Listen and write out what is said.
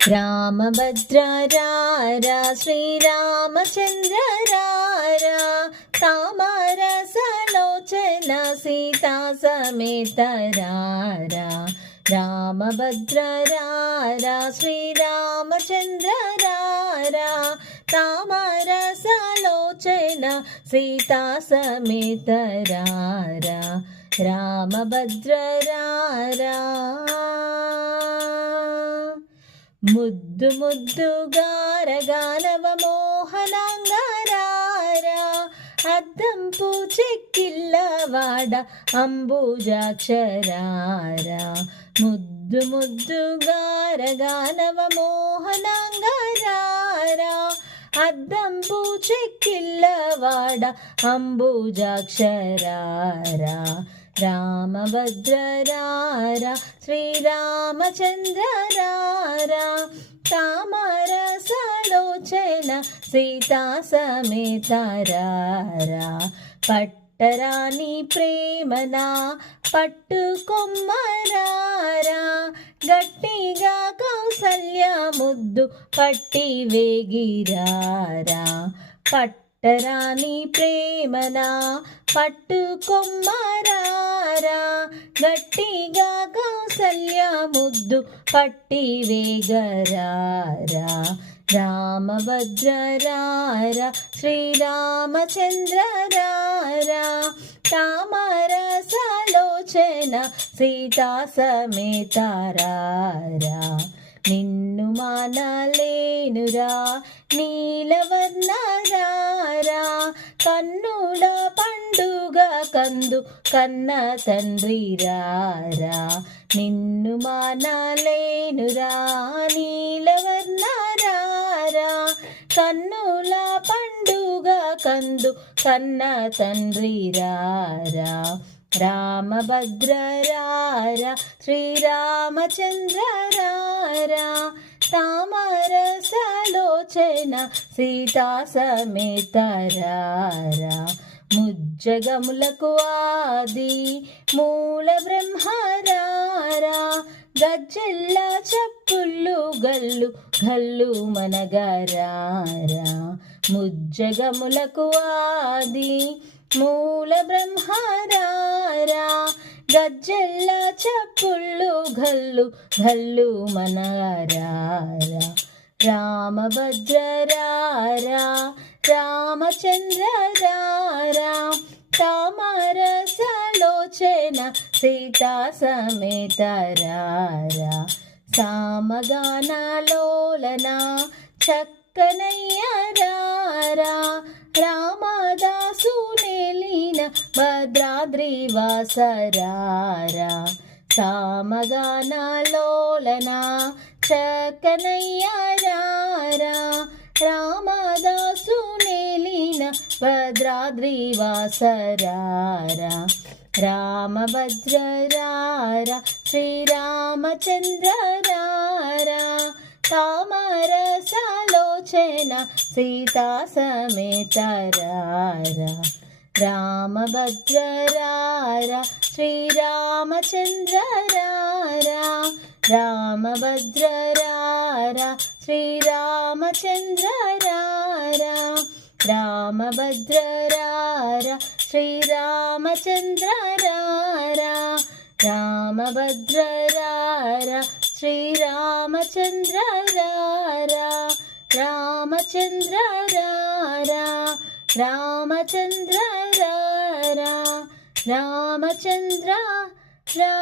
రామభద్ర రారా శ్రీరామచంద్ర రారా తామరసలోచన సీతా సమేత రారా రామభద్ర రారా శ్రీరామచంద్ర రారా తామరసలోచన సీతా సమేత రారా రామభద్ర ముద్దు ముద్దుగా రగానవ మోహనంగారారా. అద్దంపు చెక్కిల్లవాడ అంబుజాక్షరారా. ముద్దు ముద్దుగా రగానవ మోహనంగారారా. అద్దంపు చెక్కిల్లవాడ అంబుజాక్షరారా. రామభద్రరారా శ్రీరామచంద్రరారా తామరసలోచన సీతా సమేతరారా. పట్టరాని ప్రేమనా పట్టుకొమ్మరారా గట్టిగా కౌసల్య ముద్దు పట్టి వేగిరారా. పట్టరాని ప్రేమనా పట్టుకొమ్మరారా గట్టిగా కౌసల్య ముద్దు పట్టి వేగరారా. రామభద్రరారా తామర తామరసలోచన సీతా సమేతారారా నిన్ను మానలేనురా నీలవర్ణారా కన్నుల పండుగ కందు కన్న తండ్రి రారా. నిన్ను మానలేనురా నీలవర్ణరారా కన్నుల పండుగ కందు కన్న తండ్రి రారా. రామభద్ర రారా రామభద్రరారా శ్రీరామచంద్రరారా తామరసలోచన సీతా సమేత రారా. ముజ్జగములకు ఆది మూల బ్రహ్మరారా గజ్జెల్ల చప్పుళ్ళు గల్లు గల్లు మనగరారా. ముజ్జగములకు ఆది మూల బ్రహ్మరారా గజ్జెల్ల చప్పుళ్ళు గల్లు గల్లు మనరారా रामभद्ररारा रामचन्द्ररारा तामरसलोचन सीता समेतरारा सामगानलोलना चक्कनय्यरारा लोलना भद्राद्रिवासरारा सामगानलोलना शकनयरार भद्राद्रिवासरारा सुनेलीन श्रीरामचन्द्ररारा श्रीरामचन्द्ररारमरसलोचन सीता समेतरार रामभद्ररार श्रीरामचन्द्ररारा సమేతరారా రామభద్రరారా శ్రీరామచంద్రరారా రామభద్రరారా శ్రీరామచంద్రరారా రామభద్రరారా శ్రీరామచంద్రరారా రామభద్రరారా శ్రీరామచంద్రరారా రామచంద్రరారా రామచంద్రరారా రామచంద్ర రా